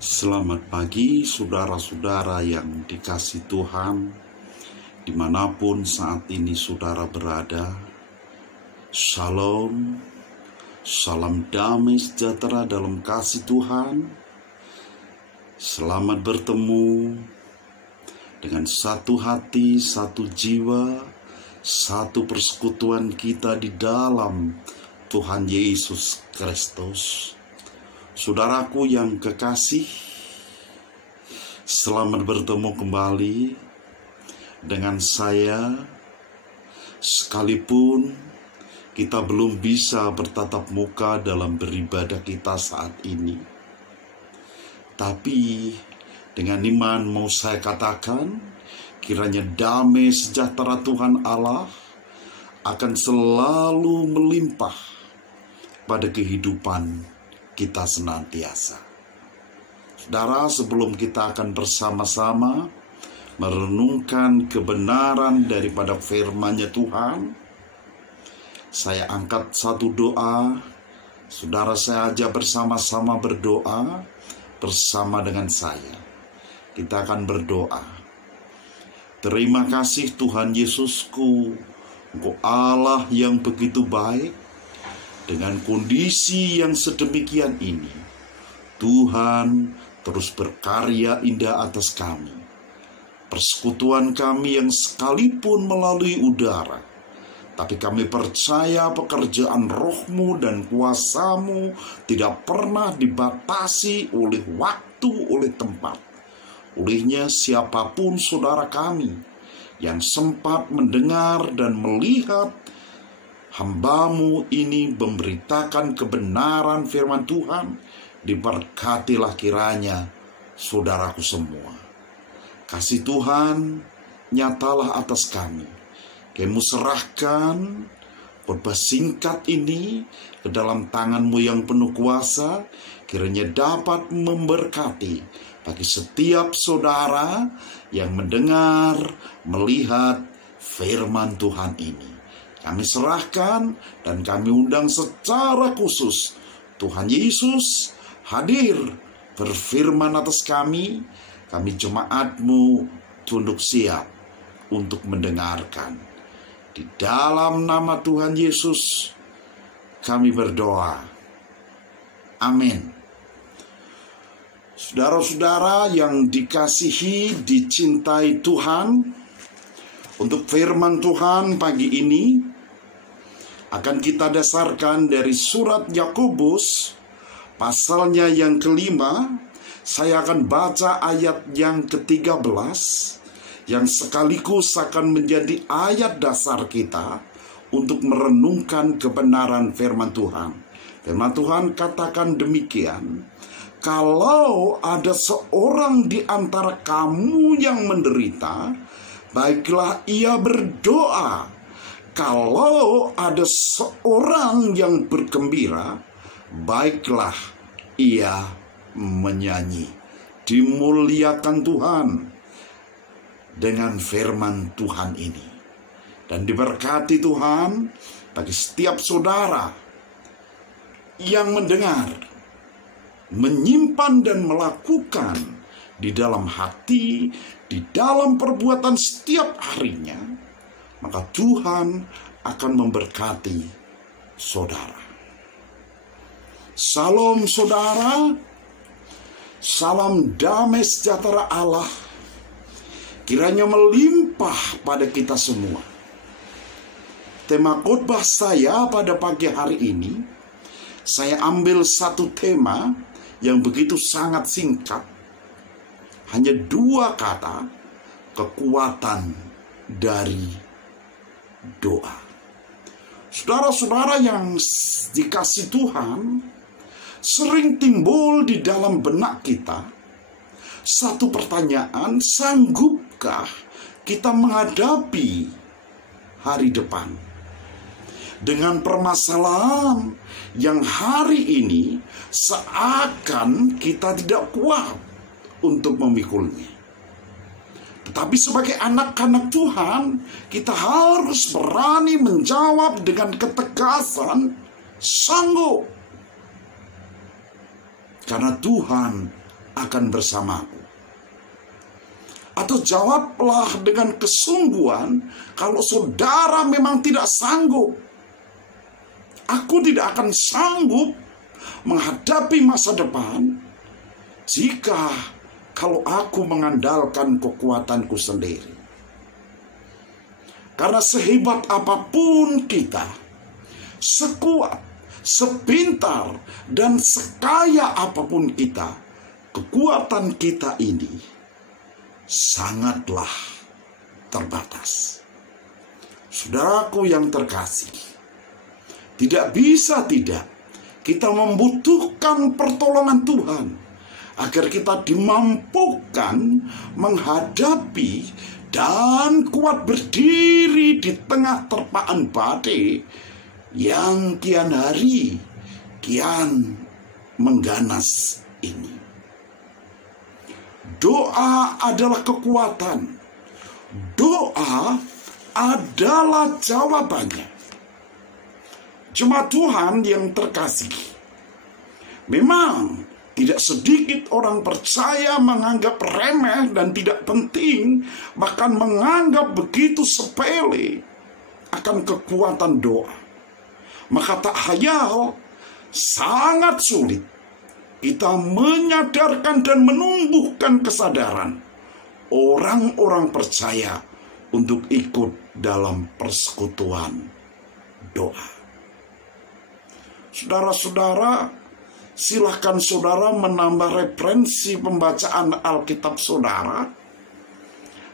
Selamat pagi saudara-saudara yang dikasihi Tuhan, dimanapun saat ini saudara berada. Shalom, salam damai sejahtera dalam kasih Tuhan. Selamat bertemu dengan satu hati, satu jiwa, satu persekutuan kita di dalam Tuhan Yesus Kristus. Saudaraku yang kekasih, selamat bertemu kembali dengan saya. Sekalipun kita belum bisa bertatap muka dalam beribadah kita saat ini, tapi dengan iman mau saya katakan, kiranya damai sejahtera Tuhan Allah akan selalu melimpah pada kehidupan kita senantiasa. Saudara, sebelum kita akan bersama-sama merenungkan kebenaran daripada firman-Nya Tuhan, saya angkat satu doa. Saudara, saya ajak bersama-sama berdoa bersama dengan saya. Kita akan berdoa. Terima kasih Tuhan Yesusku, Engkau Allah yang begitu baik. Dengan kondisi yang sedemikian ini, Tuhan terus berkarya indah atas kami. Persekutuan kami yang sekalipun melalui udara, tapi kami percaya pekerjaan Roh-Mu dan kuasa-Mu tidak pernah dibatasi oleh waktu, oleh tempat. Olehnya siapapun saudara kami yang sempat mendengar dan melihat hamba-Mu ini memberitakan kebenaran firman Tuhan, diberkatilah kiranya saudaraku semua. Kasih Tuhan nyatalah atas kami. Kami serahkan khotbah singkat ini ke dalam tangan-Mu yang penuh kuasa, kiranya dapat memberkati bagi setiap saudara yang mendengar, melihat firman Tuhan ini. Kami serahkan dan kami undang secara khusus Tuhan Yesus hadir berfirman atas kami. Kami jemaat-Mu tunduk siap untuk mendengarkan. Di dalam nama Tuhan Yesus kami berdoa. Amin. Saudara-saudara yang dikasihi, dicintai Tuhan, untuk firman Tuhan pagi ini akan kita dasarkan dari surat Yakobus pasalnya yang kelima. Saya akan baca ayat yang ke-13 yang sekaligus akan menjadi ayat dasar kita untuk merenungkan kebenaran firman Tuhan. Firman Tuhan katakan demikian, kalau ada seorang di antara kamu yang menderita, baiklah ia berdoa. Kalau ada seorang yang bergembira, baiklah ia menyanyi. Dimuliakan Tuhan dengan firman Tuhan ini. Dan diberkati Tuhan bagi setiap saudara yang mendengar, menyimpan dan melakukan di dalam hati, di dalam perbuatan setiap harinya, maka Tuhan akan memberkati saudara. Salam saudara, salam damai sejahtera Allah kiranya melimpah pada kita semua. Tema khotbah saya pada pagi hari ini, saya ambil satu tema yang begitu sangat singkat, hanya 2 kata, kekuatan dari doa. Saudara-saudara yang dikasihi Tuhan, sering timbul di dalam benak kita satu pertanyaan, sanggupkah kita menghadapi hari depan dengan permasalahan yang hari ini seakan kita tidak kuat untuk memikulnya. Tetapi sebagai anak-anak Tuhan, kita harus berani menjawab dengan ketegasan, sanggup. Karena Tuhan akan bersamaku. Atau jawablah dengan kesungguhan, kalau saudara memang tidak sanggup. Aku tidak akan sanggup menghadapi masa depan jika kalau aku mengandalkan kekuatanku sendiri. Karena sehebat apapun kita, sekuat, sepintar, dan sekaya apapun kita, kekuatan kita ini sangatlah terbatas. Saudaraku yang terkasih, tidak bisa tidak kita membutuhkan pertolongan Tuhan agar kita dimampukan menghadapi dan kuat berdiri di tengah terpaan badai yang kian hari kian mengganas ini. Doa adalah kekuatan. Doa adalah jawabannya. Jemaat Tuhan yang terkasih, memang tidak sedikit orang percaya menganggap remeh dan tidak penting, bahkan menganggap begitu sepele akan kekuatan doa. Maka tak hayal, sangat sulit kita menyadarkan dan menumbuhkan kesadaran orang-orang percaya untuk ikut dalam persekutuan doa. Saudara-saudara, silahkan saudara menambah referensi pembacaan Alkitab saudara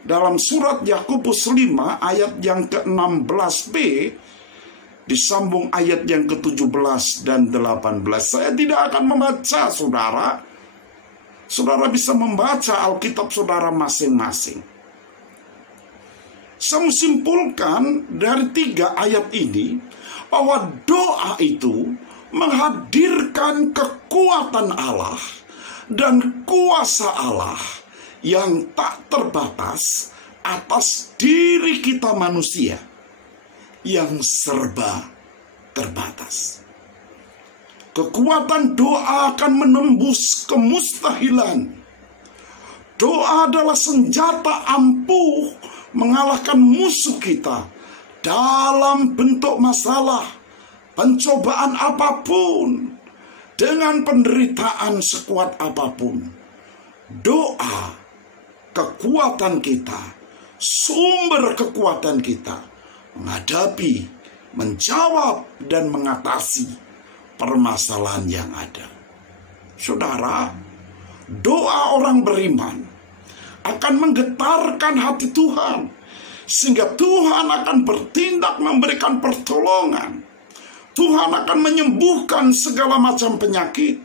dalam surat Yakobus 5 ayat yang ke-16b, disambung ayat yang ke-17 dan 18. Saya tidak akan membaca saudara. Saudara bisa membaca Alkitab saudara masing-masing. Saya simpulkan dari 3 ayat ini bahwa doa itu menghadirkan kekuatan Allah dan kuasa Allah yang tak terbatas atas diri kita manusia yang serba terbatas. Kekuatan doa akan menembus kemustahilan. Doa adalah senjata ampuh mengalahkan musuh kita dalam bentuk masalah, pencobaan apapun, dengan penderitaan sekuat apapun. Doa, kekuatan kita, sumber kekuatan kita menghadapi, menjawab, dan mengatasi permasalahan yang ada. Saudara, doa orang beriman akan menggetarkan hati Tuhan, sehingga Tuhan akan bertindak memberikan pertolongan. Tuhan akan menyembuhkan segala macam penyakit,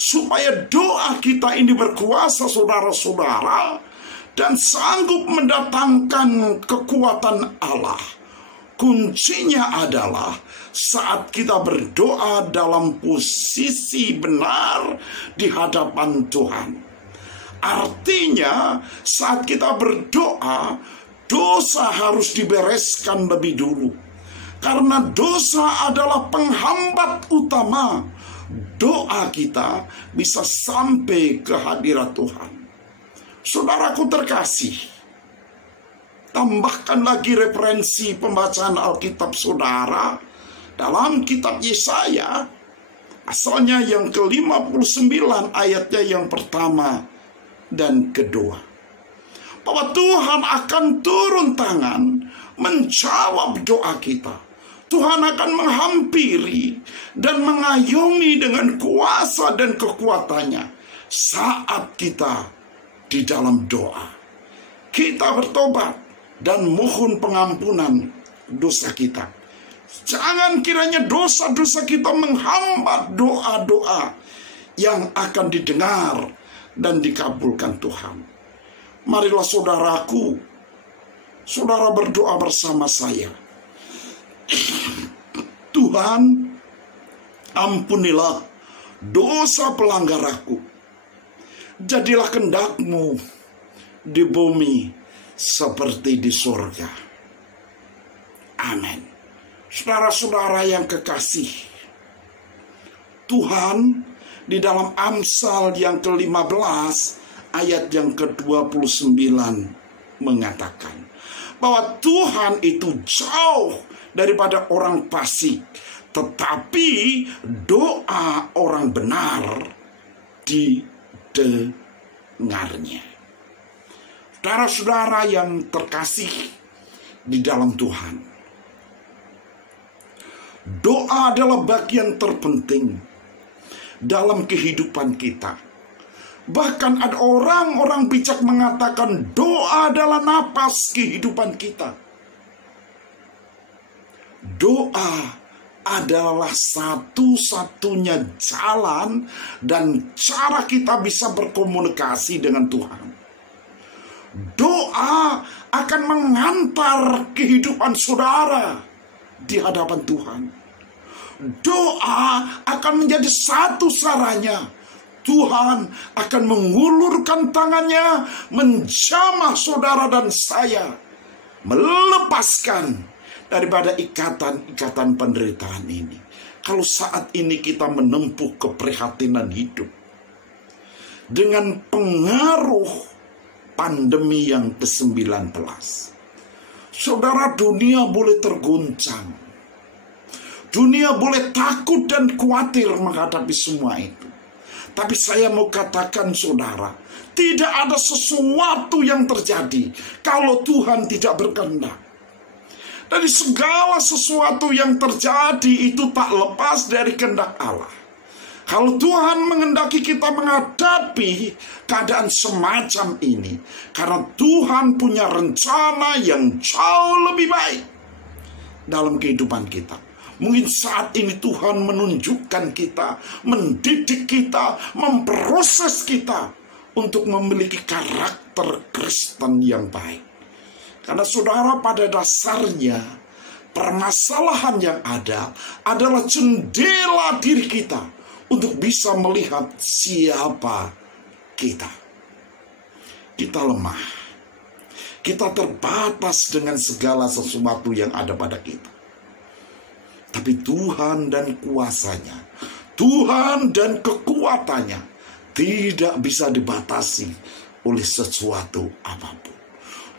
supaya doa kita ini berkuasa saudara-saudara, dan sanggup mendatangkan kekuatan Allah. Kuncinya adalah saat kita berdoa dalam posisi benar di hadapan Tuhan. Artinya saat kita berdoa, dosa harus dibereskan lebih dulu. Karena dosa adalah penghambat utama doa kita bisa sampai ke hadirat Tuhan. Saudaraku terkasih, tambahkan lagi referensi pembacaan Alkitab saudara dalam kitab Yesaya, asalnya yang ke-59 ayatnya yang pertama dan kedua. Bahwa Tuhan akan turun tangan menjawab doa kita. Tuhan akan menghampiri dan mengayomi dengan kuasa dan kekuatannya saat kita di dalam doa. Kita bertobat dan mohon pengampunan dosa kita. Jangan kiranya dosa-dosa kita menghambat doa-doa yang akan didengar dan dikabulkan Tuhan. Marilah saudaraku, saudara berdoa bersama saya. Tuhan, ampunilah dosa pelanggar aku. Jadilah kehendak-Mu di bumi seperti di surga. Amin. Saudara-saudara yang kekasih, Tuhan di dalam Amsal yang ke-15 ayat yang ke-29 mengatakan bahwa Tuhan itu jauh daripada orang fasik, tetapi doa orang benar didengarnya. Saudara-saudara yang terkasih di dalam Tuhan, doa adalah bagian terpenting dalam kehidupan kita. Bahkan ada orang-orang bijak mengatakan doa adalah napas kehidupan kita. Doa adalah satu-satunya jalan dan cara kita bisa berkomunikasi dengan Tuhan. Doa akan mengantar kehidupan saudara di hadapan Tuhan. Doa akan menjadi satu saranya. Tuhan akan mengulurkan tangannya, menjamah saudara dan saya, melepaskan daripada ikatan-ikatan penderitaan ini. Kalau saat ini kita menempuh keprihatinan hidup dengan pengaruh pandemi yang ke-19, saudara, dunia boleh terguncang. Dunia boleh takut dan khawatir menghadapi semua itu. Tapi saya mau katakan saudara, tidak ada sesuatu yang terjadi kalau Tuhan tidak berkehendak. Dari segala sesuatu yang terjadi itu tak lepas dari kehendak Allah. Kalau Tuhan menghendaki kita menghadapi keadaan semacam ini, karena Tuhan punya rencana yang jauh lebih baik dalam kehidupan kita. Mungkin saat ini Tuhan menunjukkan kita, mendidik kita, memproses kita untuk memiliki karakter Kristen yang baik. Karena saudara, pada dasarnya permasalahan yang ada adalah jendela diri kita untuk bisa melihat siapa kita. Kita lemah. Kita terbatas dengan segala sesuatu yang ada pada kita. Tapi Tuhan dan kuasanya, Tuhan dan kekuatannya tidak bisa dibatasi oleh sesuatu apapun.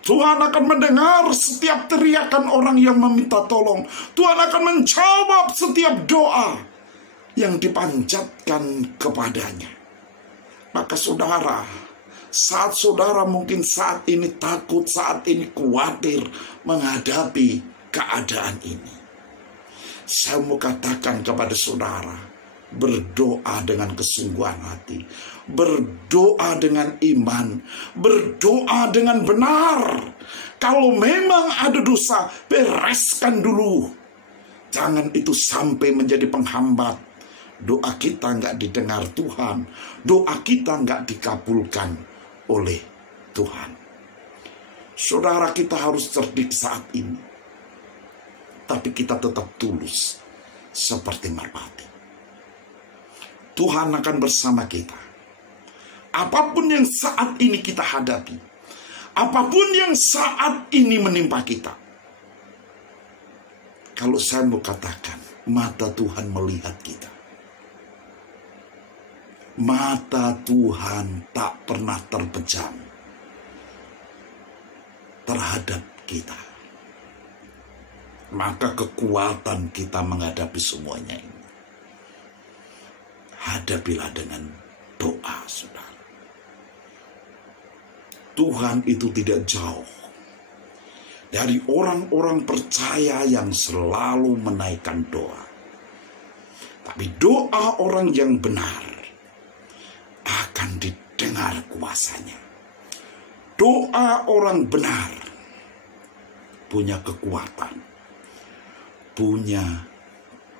Tuhan akan mendengar setiap teriakan orang yang meminta tolong. Tuhan akan menjawab setiap doa yang dipanjatkan kepadanya. Maka saudara, saat saudara mungkin saat ini takut, saat ini khawatir menghadapi keadaan ini, saya mau katakan kepada saudara, berdoa dengan kesungguhan hati, berdoa dengan iman, berdoa dengan benar. Kalau memang ada dosa, bereskan dulu. Jangan itu sampai menjadi penghambat. Doa kita nggak didengar Tuhan, doa kita nggak dikabulkan oleh Tuhan. Saudara, kita harus cerdik saat ini. Tapi kita tetap tulus seperti merpati. Tuhan akan bersama kita. Apapun yang saat ini kita hadapi, apapun yang saat ini menimpa kita. Kalau saya mau katakan, mata Tuhan melihat kita. Mata Tuhan tak pernah terpejam terhadap kita. Maka kekuatan kita menghadapi semuanya ini, hadapilah dengan doa, saudara. Tuhan itu tidak jauh dari orang-orang percaya yang selalu menaikkan doa. Tapi doa orang yang benar akan didengar kuasanya. Doa orang benar punya kekuatan, punya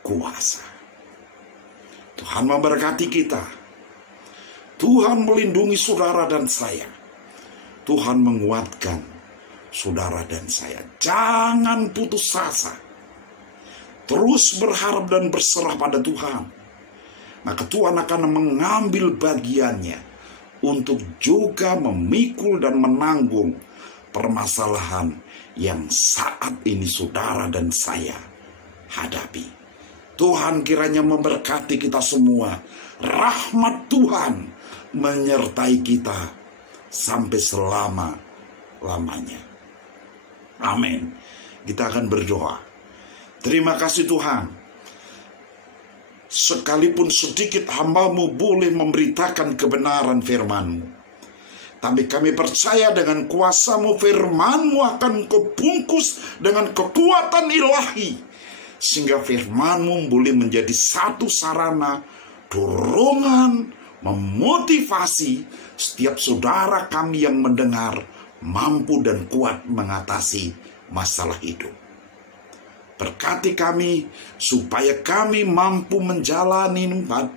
kuasa. Tuhan memberkati kita. Tuhan melindungi saudara dan saya. Tuhan menguatkan saudara dan saya. Jangan putus asa. Terus berharap dan berserah pada Tuhan. Maka Tuhan akan mengambil bagiannya untuk juga memikul dan menanggung permasalahan yang saat ini saudara dan saya hadapi. Tuhan kiranya memberkati kita semua. Rahmat Tuhan menyertai kita sampai selama-lamanya. Amin. Kita akan berdoa. Terima kasih Tuhan. Sekalipun sedikit hamba-Mu boleh memberitakan kebenaran firman-Mu, tapi kami percaya dengan kuasa-Mu, firman-Mu akan kebungkus dengan kekuatan ilahi, sehingga firman-Mu boleh menjadi satu sarana dorongan, memotivasi setiap saudara kami yang mendengar mampu dan kuat mengatasi masalah hidup. Berkati kami supaya kami mampu menjalani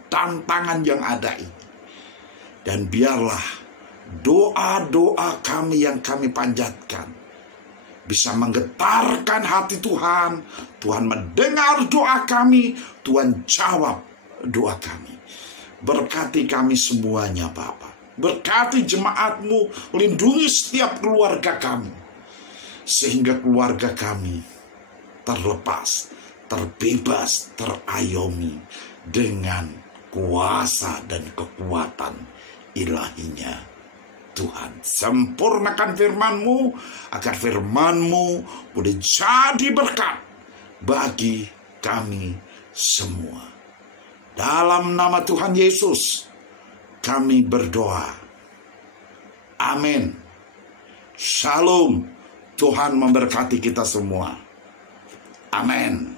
tantangan yang ada ini. Dan biarlah doa-doa kami yang kami panjatkan bisa menggetarkan hati Tuhan. Tuhan mendengar doa kami, Tuhan jawab doa kami. Berkati kami semuanya Bapa. Berkati jemaat-Mu, lindungi setiap keluarga kami, sehingga keluarga kami terlepas, terbebas, terayomi dengan kuasa dan kekuatan ilahinya Tuhan. Sempurnakan firman-Mu, agar firman-Mu boleh jadi berkat bagi kami semua. Dalam nama Tuhan Yesus kami berdoa. Amin. Shalom. Tuhan memberkati kita semua. Amin.